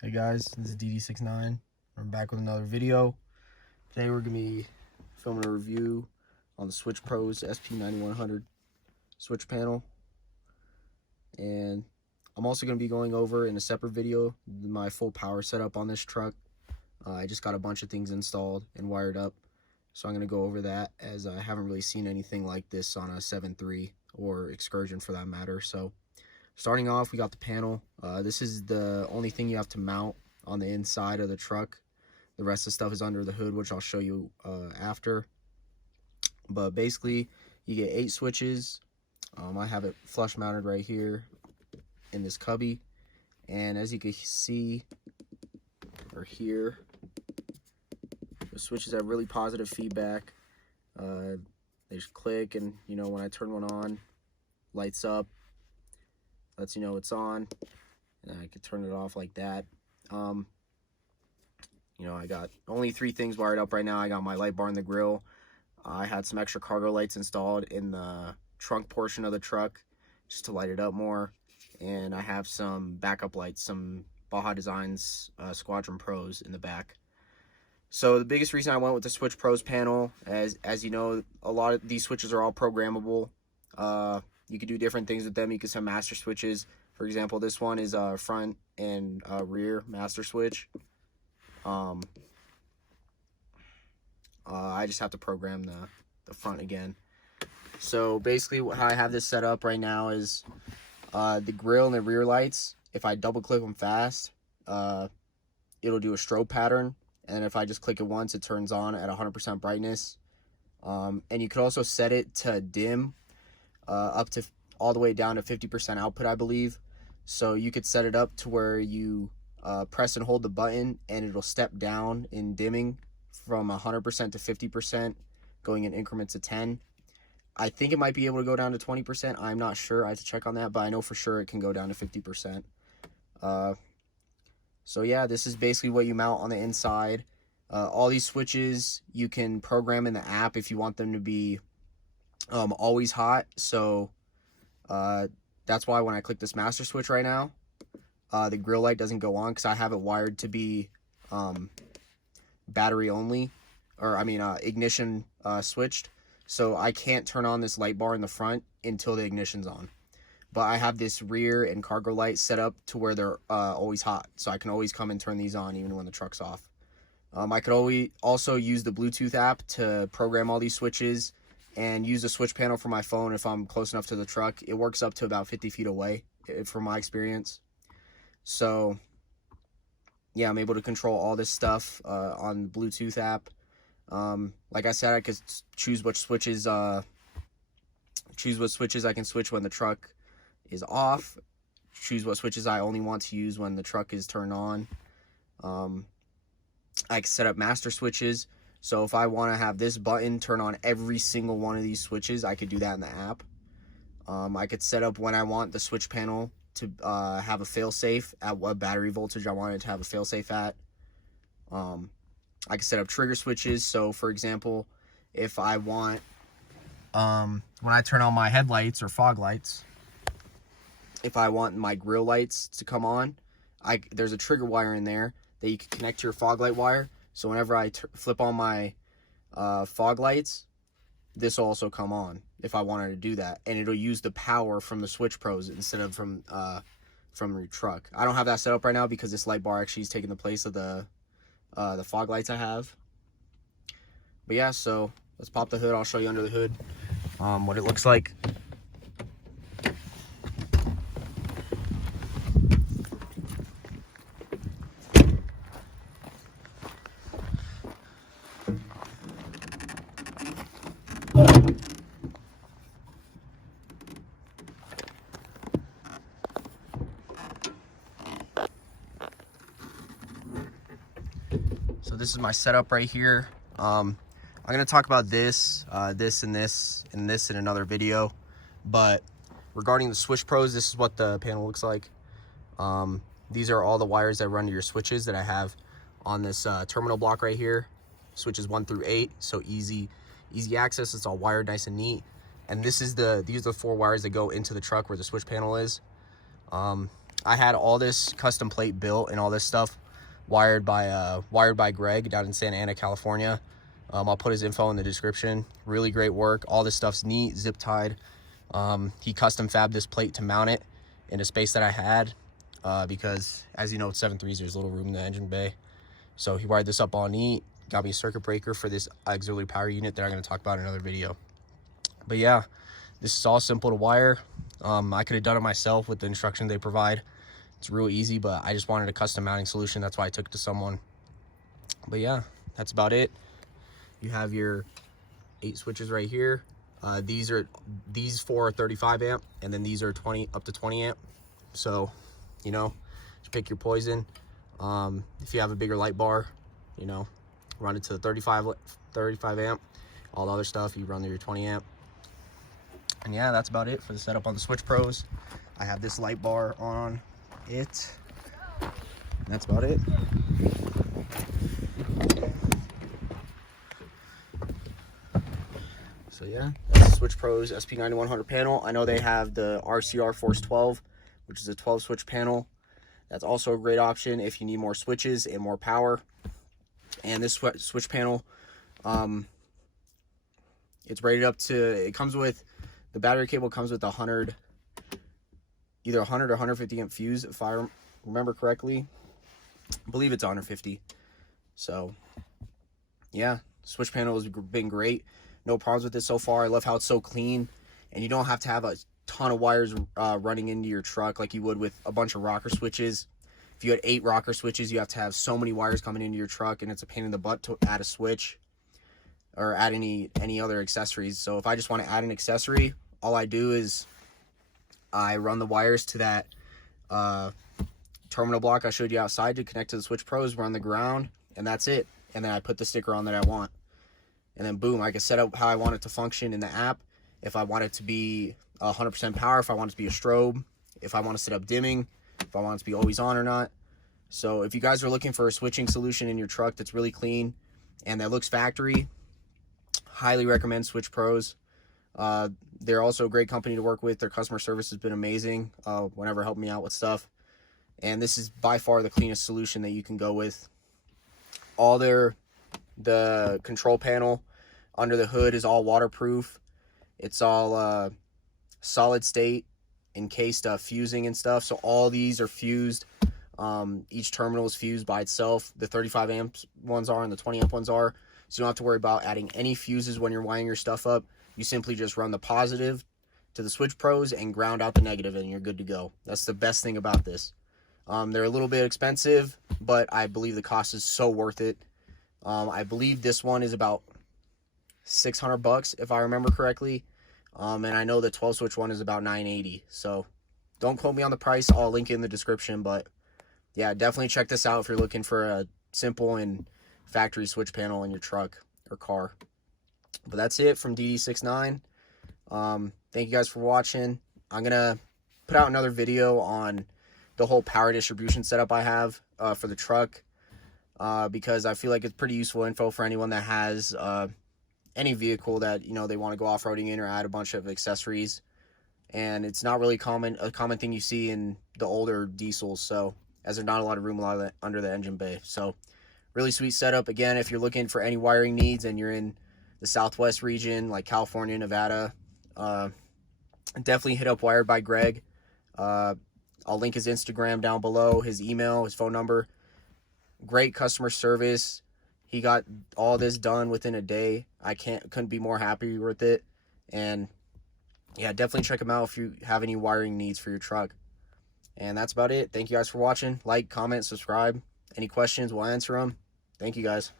Hey guys, this is DD69. I'm back with another video. Today we're going to be filming a review on the SwitchPros SP-9100 switch panel. And I'm also going to be going over in a separate video my full power setup on this truck. I just got a bunch of things installed and wired up. So I'm going to go over that, as I haven't really seen anything like this on a 7.3 or Excursion for that matter. So starting off, we got the panel. This is the only thing you have to mount on the inside of the truck. The rest of the stuff is under the hood, which I'll show you after. But basically, you get 8 switches. I have it flush mounted right here in this cubby. And as you can see, or hear, the switches have really positive feedback. They just click, and you know, when I turn one on, lights up, lets you know it's on, and I can turn it off like that. You know, I got only 3 things wired up right now. I got my light bar in the grill. I had some extra cargo lights installed in the trunk portion of the truck just to light it up more, and I have some backup lights, some Baja Designs Squadron Pros in the back. So the biggest reason I went with the SwitchPros panel, as you know, a lot of these switches are all programmable. You can do different things with them. You can set master switches. For example, this one is a front and rear master switch. I just have to program the front again. So basically how I have this set up right now is the grill and the rear lights. If I double click them fast, it'll do a strobe pattern. And if I just click it once, it turns on at 100% brightness. And you could also set it to dim up to all the way down to 50% output, I believe. So you could set it up to where you press and hold the button, and it'll step down in dimming from 100% to 50%, going in increments of 10. I think it might be able to go down to 20%. I'm not sure. I have to check on that, but I know for sure it can go down to 50%. So yeah, this is basically what you mount on the inside. All these switches you can program in the app if you want them to be always hot. So that's why when I click this master switch right now, the grill light doesn't go on, because I have it wired to be battery only, or I mean ignition switched. So I can't turn on this light bar in the front until the ignition's on. But I have this rear and cargo light set up to where they're always hot, so I can always come and turn these on even when the truck's off. I could also use the Bluetooth app to program all these switches and use the switch panel for my phone if I'm close enough to the truck. It works up to about 50 feet away, from my experience. So yeah, I'm able to control all this stuff on the Bluetooth app. Like I said, I could choose what switches I can switch when the truck is off, choose what switches I only want to use when the truck is turned on. I can set up master switches, so if I want to have this button turn on every single one of these switches, I could do that in the app. I could set up when I want the switch panel to have a failsafe, at what battery voltage I want it to have a failsafe at. I can set up trigger switches, so for example, if I want, when I turn on my headlights or fog lights, if I want my grill lights to come on, there's a trigger wire in there that you can connect to your fog light wire. So whenever I flip on my fog lights, this will also come on if I wanted to do that, and it'll use the power from the SwitchPros instead of from your truck. I don't have that set up right now because this light bar actually is taking the place of the fog lights I have. But yeah, so let's pop the hood. I'll show you under the hood what it looks like. So this is my setup right here. I'm going to talk about this in another video. But regarding the SwitchPros, this is what the panel looks like. These are all the wires that run to your switches that I have on this terminal block right here. Switches 1 through 8, so easy access. It's all wired nice and neat. And these are the 4 wires that go into the truck where the switch panel is. I had all this custom plate built and all this stuff wired by Greg down in Santa Ana, California. I'll put his info in the description. Really great work. All this stuff's neat, zip tied. He custom fabbed this plate to mount it in a space that I had, because as you know, it's 7.3s, there's little room in the engine bay. So he wired this up all neat, got me a circuit breaker for this auxiliary power unit that I'm going to talk about in another video. But yeah, this is all simple to wire. I could have done it myself with the instructions they provide. It's real easy, but I just wanted a custom mounting solution. That's why I took it to someone. But yeah, that's about it. You have your 8 switches right here. These 4 are 35 amp, and then these are up to 20 amp. So, you know, just pick your poison. If you have a bigger light bar, you know, run it to the 35 amp. All the other stuff, you run to your 20 amp. And yeah, that's about it for the setup on the SwitchPros. I have this light bar on it. And that's about it. So yeah, that's the SwitchPros SP-9100 panel. I know they have the RCR Force 12, which is a 12 switch panel. That's also a great option if you need more switches and more power. And this switch panel, it's rated up to, it comes with, the battery cable comes with either 100 or 150 amp fuse, if I remember correctly. I believe it's 150. So yeah, switch panel has been great. No problems with it so far. I love how it's so clean, and you don't have to have a ton of wires running into your truck like you would with a bunch of rocker switches. If you had 8 rocker switches, you have to have so many wires coming into your truck, and it's a pain in the butt to add a switch or add any other accessories. So if I just want to add an accessory, all I do is I run the wires to that terminal block I showed you outside to connect to the SwitchPros, run the ground, and that's it. And then I put the sticker on that I want. And then boom, I can set up how I want it to function in the app. If I want it to be 100% power, if I want it to be a strobe, if I want to set up dimming, if I want it to be always on or not. So if you guys are looking for a switching solution in your truck that's really clean and that looks factory, highly recommend SwitchPros. They're also a great company to work with. Their customer service has been amazing whenever helping me out with stuff. And this is by far the cleanest solution that you can go with. The control panel under the hood is all waterproof. It's all solid state encased fusing and stuff. So all these are fused. Each terminal is fused by itself. The 35 amp ones are and the 20 amp ones are. So you don't have to worry about adding any fuses when you're wiring your stuff up. You simply just run the positive to the SwitchPros and ground out the negative, and you're good to go. That's the best thing about this. They're a little bit expensive, but I believe the cost is so worth it. I believe this one is about $600 if I remember correctly. And I know the 12 switch one is about $980. So don't quote me on the price. I'll link it in the description. But yeah, definitely check this out if you're looking for a simple and factory switch panel in your truck or car. But that's it from DD69. Thank you guys for watching. I'm going to put out another video on the whole power distribution setup I have for the truck. Because I feel like it's pretty useful info for anyone that has any vehicle that, you know, they want to go off-roading in or add a bunch of accessories. And it's not really a common thing you see in the older diesels, so as there's not a lot of room under the engine bay. So really sweet setup. Again, if you're looking for any wiring needs and you're in the Southwest region like California, Nevada, definitely hit up Wired by Greg. I'll link his Instagram down below, his email, his phone number. Great customer service. He got all this done within a day. I couldn't be more happy with it. And yeah, definitely check him out if you have any wiring needs for your truck. And that's about it. Thank you guys for watching. Like, comment, subscribe. Any questions, we'll answer them. Thank you guys.